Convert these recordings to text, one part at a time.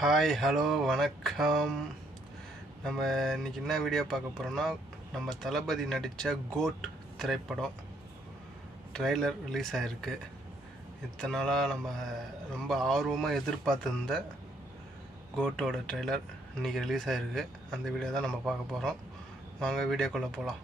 Hi hello வணக்கம். நம்ம இன்றைக்கி என்ன வீடியோ பார்க்க போகிறோன்னா, நம்ம தளபதி நடித்த கோட் திரைப்படம் ட்ரெய்லர் ரிலீஸ் ஆகிருக்கு. இத்தனை நாளாக நம்ம ரொம்ப ஆர்வமாக எதிர்பார்த்துருந்த கோட்டோட ட்ரெய்லர் இன்றைக்கி ரிலீஸ் ஆகிருக்கு. அந்த வீடியோ தான் நம்ம பார்க்க போகிறோம். வாங்க வீடியோக்குள்ளே போகலாம்.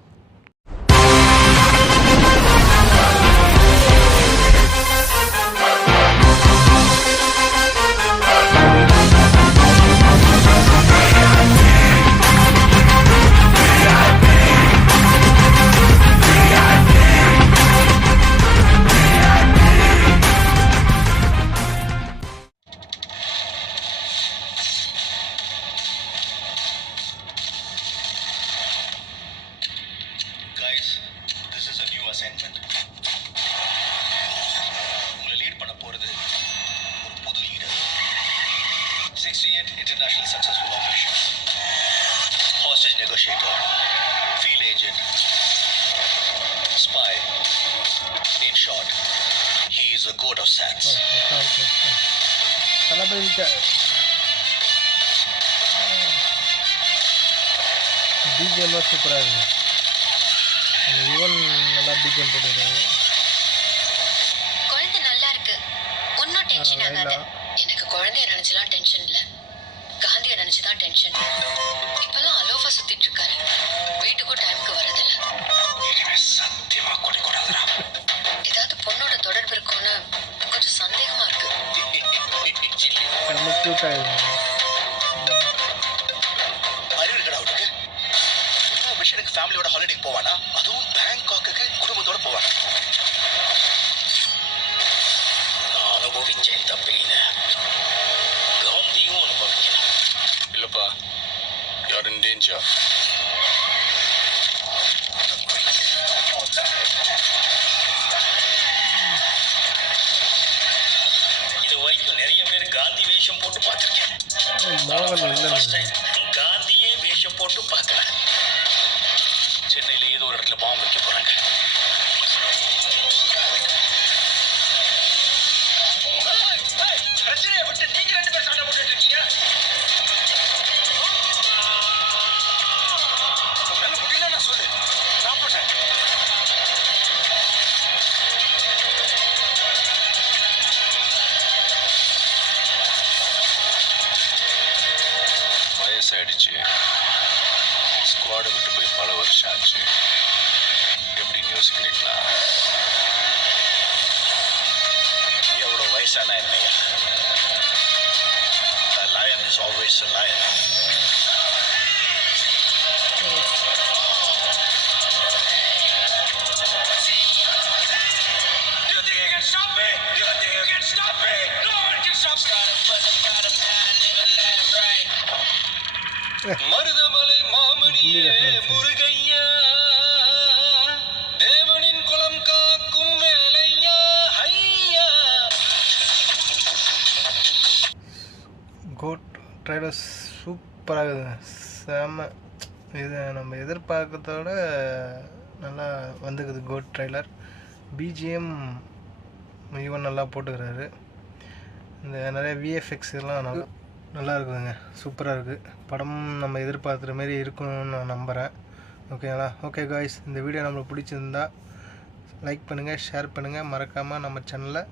Guys, this is a new assignment. உங்களை லீட் பண்ண போறது ஒரு புது leader. 68 international successful operations. Hostage negotiator, field agent, spy. In short, he is a goat of SATs. தளபதி பிஜிஎம்லாம் சூப்பராக இருக்குது. யுவன் நல்லா பிஜிஎம் போட்டுருக்காங்க. குழந்தை நல்லா இருக்கு, ஒன்னும் டென்ஷன் ஆகாத. எனக்கு குழந்தைய நினைச்சுலாம் டென்ஷன் இல்ல, காந்திய நினைச்சுதான் டென்ஷன். இப்பெல்லாம் அலோஃபா சுத்திட்டு இருக்காரு, வீட்டுக்கும் டைமுக்கு வரதில்ல. சத்தியமா கொடைக்கூடாதுடா. ஏதாவது பொண்ணோட தொடர்பு இருக்கும்னு கொஞ்சம் சந்தேகமா இருக்கு. ரொம்ப க்யூட்டாக இருக்குது. அறிவு இருக்கடா அவனுக்கு. மிஷனுக்கு ஃபேமிலியோட ஹாலிடேக்கு போவானா, அதுவும் பேங்காக்கு குடும்பத்தோட போவானா. நான் அனுபவிச்ச இந்த பெயின காந்தியும் அனுபவிக்கலாம். இல்லப்பா, யார் இன் டேஞ்சர். இது வரைக்கும் நிறைய பேர் காந்தி வேஷம் போட்டு பார்த்திருக்கேன். காந்தியே வேஷம் போட்டு பார்க்கல. சென்னையில் ஏதோ ஒரு இடத்துல பாம்பு வைக்க போறாங்க. பிரச்சனையை விட்டு நீங்க 2 பேர் சண்டை போட்டுட்டு இருக்கீங்க. முடியல, நான் சொல்லு, நான் போட்டேன். வயசாயிடுச்சு, ஸ்குவாடை விட்டு போய் பல வருஷம் ஆச்சு. எப்படின்னு யோசிக்கிறீங்களா? எவ்வளோ வயசான என்னையா, a lion is always a lion. You think you can stop me? You think you can stop me? No one can stop me. Marudhamalai மாமணியே முருகையா, தேவனின் குலம் காக்கும் மேலையா ஐயா. கோட் ட்ரைலர் சூப்பராக இருக்குதுங்க. செம்ம. இது நம்ம எதிர்பார்க்கறதோட நல்லா வந்துக்குது கோட் ட்ரைலர். பிஜிஎம் யுவன் நல்லா போட்டுக்கிறாரு. இந்த நிறைய விஎஃப்எக்ஸ் எல்லாம் நல்லா இருக்குதுங்க. சூப்பராக இருக்குது. படம் நம்ம எதிர்பார்க்குற மாரி இருக்கணும்னு நான் நம்புகிறேன். ஓகேங்களா? ஓகே காய்ஸ், இந்த வீடியோ நம்மளுக்கு பிடிச்சிருந்தா லைக் பண்ணுங்கள், ஷேர் பண்ணுங்கள், மறக்காமல் நம்ம சேனலை